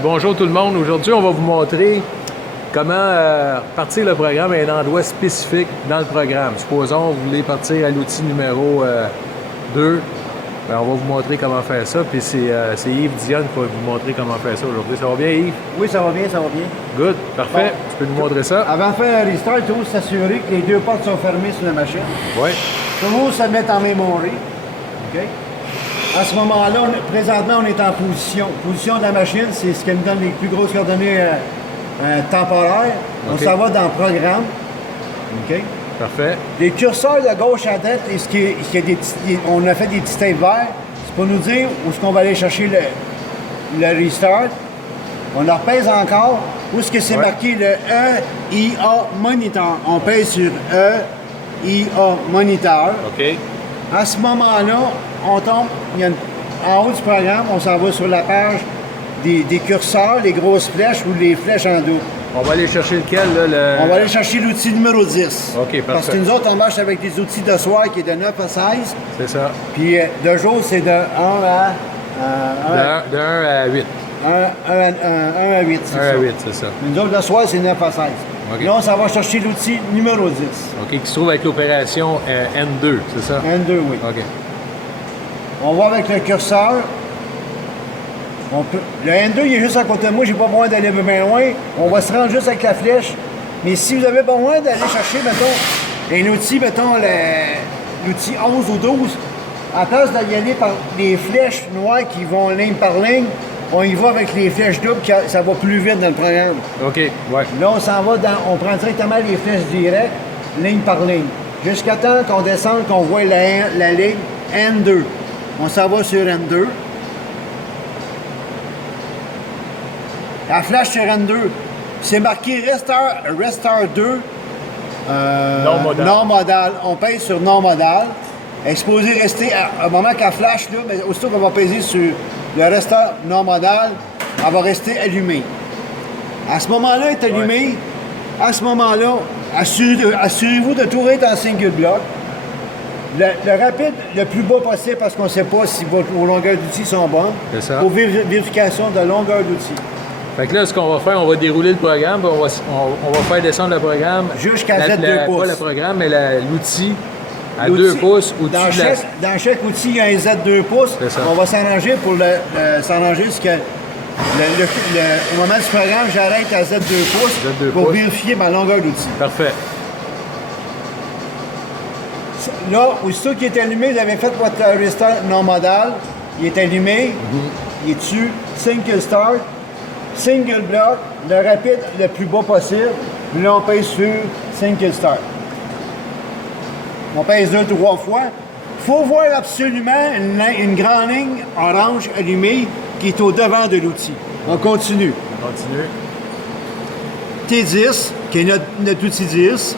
Bonjour tout le monde. Aujourd'hui, on va vous montrer comment partir le programme à un endroit spécifique dans le programme. Supposons que vous voulez partir à l'outil numéro 2. On va vous montrer comment faire ça. Puis c'est Yves Dionne qui va vous montrer comment faire ça aujourd'hui. Ça va bien, Yves? Oui, ça va bien, ça va bien. Good, parfait. Bon. Tu peux nous montrer ça? Avant de faire un restart, il faut s'assurer que les deux portes sont fermées sur la machine. Oui. Toujours se mettre en mémoire. OK? À ce moment-là, présentement, on est en position. Position de la machine, c'est ce qui nous donne les plus grosses coordonnées temporaires. On s'en va dans programme. OK? Parfait. Les curseurs de gauche à droite, on a fait des petits tapes verts. C'est pour nous dire où est-ce qu'on va aller chercher le restart. On leur pèse encore. Où est-ce que c'est marqué le EIA Monitor? On pèse sur EIA Monitor. OK. À ce moment-là, on tombe en haut du programme, on s'en va sur la page des curseurs, les grosses flèches ou les flèches en dos. On va aller chercher lequel, là? On va aller chercher l'outil numéro 10. OK, parfait. Parce que nous autres, on marche avec des outils de soir qui est de 9 à 16. C'est ça. Puis de jour, c'est de 1 De 1 à 8. 1 à 8, c'est 1 ça. à 8, c'est ça. Nous autres, le soir, c'est 9 à 16. OK. Là, on s'en va chercher l'outil numéro 10. OK, qui se trouve avec l'opération N2, c'est ça? N2, oui. OK. On va avec le curseur. Le N2, il est juste à côté de moi, j'ai pas besoin d'aller bien loin. On va se rendre juste avec la flèche. Mais si vous avez besoin d'aller chercher, mettons, un outil, mettons, l'outil 11 ou 12, à place d'y aller par les flèches noires qui vont ligne par ligne, on y va avec les flèches doubles, ça va plus vite dans le programme. OK, ouais. Là, on s'en va on prend directement les flèches directes, ligne par ligne, jusqu'à temps qu'on descende, qu'on voit la ligne N2. On s'en va sur N2. La flash sur N2, c'est marqué Restart 2. Non modal. On pèse sur non modal. Exposé rester à un moment qu'elle flash, là, mais aussitôt qu'on va peser sur le Restart non modal, elle va rester allumée. À ce moment-là, elle est allumée. Ouais. À ce moment-là, assurez-vous de tout être en single block. Le rapide, le plus bas possible, parce qu'on ne sait pas si vos longueurs d'outils sont bonnes. C'est ça. Pour vérification de longueur d'outils. Fait que là, ce qu'on va faire, on va dérouler le programme, on va faire descendre le programme. Jusqu'à Z2 pouces. Pas le programme, mais l'outil à 2 pouces au-dessus de dans chaque outil, il y a un Z2 pouces. On va s'arranger pour s'arranger jusqu'à au moment du programme, j'arrête à Z2 pouces pour vérifier ma longueur d'outil. Parfait. Là, aussitôt qu'il est allumé, vous avez fait votre restart non modal. Il est allumé. Il est dessus. Single start. Single block. Le rapide le plus bas possible. Puis là, on pèse sur single start. On pèse 2-3 fois. Il faut voir absolument une grande ligne orange allumée qui est au devant de l'outil. On continue. On continue. T10, qui est notre outil 10.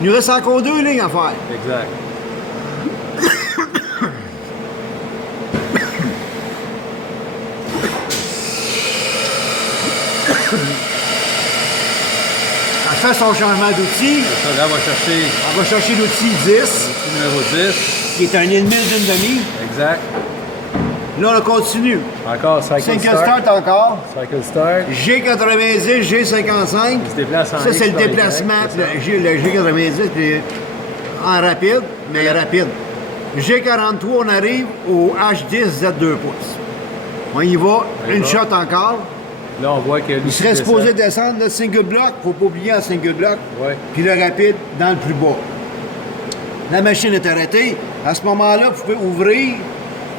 Il nous reste encore 2 lignes à faire. Exact. Elle fait son changement d'outil. Là, on va chercher l'outil 10. L'outil numéro 10. Qui est un 1,5 d'une demi. Exact. Là, on continue. Encore Cycle Start. Encore. Cycle Start. G90, G55. Il se déplace en Ça, c'est le déplacement. Le G90 en rapide, mais rapide. G43, on arrive au H10 Z2 pouces. On y va. Une shot encore. Là, on voit que il serait supposé descendre le single block. Il ne faut pas oublier un single block. Ouais. Puis le rapide dans le plus bas. La machine est arrêtée. À ce moment-là, vous pouvez ouvrir.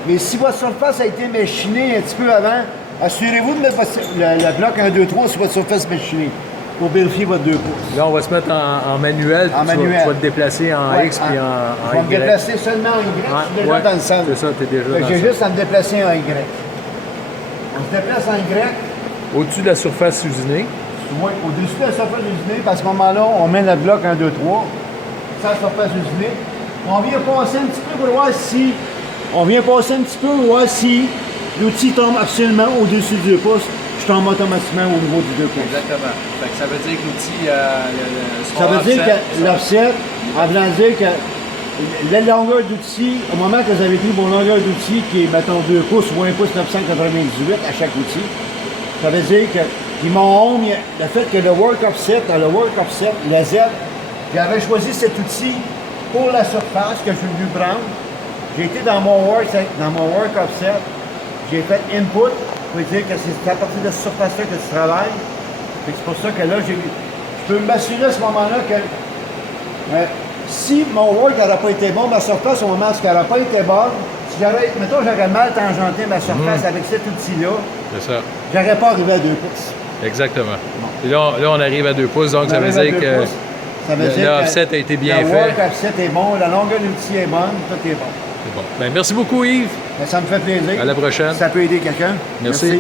Mais si votre surface a été machinée un petit peu avant, assurez-vous de mettre le bloc 1, 2, 3 sur votre surface machinée pour vérifier votre 2 pouces. Là, on va se mettre en manuel. En manuel. Tu vas te déplacer en X puis en Y. Je vais me déplacer seulement en Y. Je suis déjà dans le centre. C'est ça, tu es déjà dans le centre. J'ai juste à me déplacer en Y. On se déplace en Y. Au-dessus de la surface usinée. Oui, au-dessus de la surface usinée. Puis à ce moment-là, on met le bloc 1, 2, 3. Sans surface usinée. On vient passer un petit peu pour voir si... l'outil tombe absolument au-dessus du 2 pouces. Je tombe automatiquement au niveau du 2 pouces. Exactement. Fait que ça veut dire que l'outil... ça veut dire que l'offset, en voulant dire que la longueur d'outil, au moment que vous avez pris mon longueur d'outil qui est, mettons, 2 pouces ou 1 pouce 998 à chaque outil, Ça veut dire que, puis mon home, le fait que le work offset, le Z, j'avais choisi cet outil pour la surface que je suis venu prendre. J'ai été dans mon work offset, j'ai fait input, pour dire que c'est à partir de cette surface-là que tu travailles. C'est pour ça que là, je peux m'assurer à ce moment-là que si mon work n'aurait pas été bon, ma surface au moment où elle n'aurait pas été bonne, si j'aurais mal tangenté ma surface avec cet outil-là, c'est ça. J'aurais pas arrivé à 2 pouces. Exactement. Et là, on arrive à 2 pouces, donc ça veut dire que l'offset a été bien fait. Le work offset est bon, la longueur de l'outil est bonne, tout est bon. C'est bon. Bien, merci beaucoup, Yves. Ça me fait plaisir. À la prochaine. Ça peut aider quelqu'un. Merci.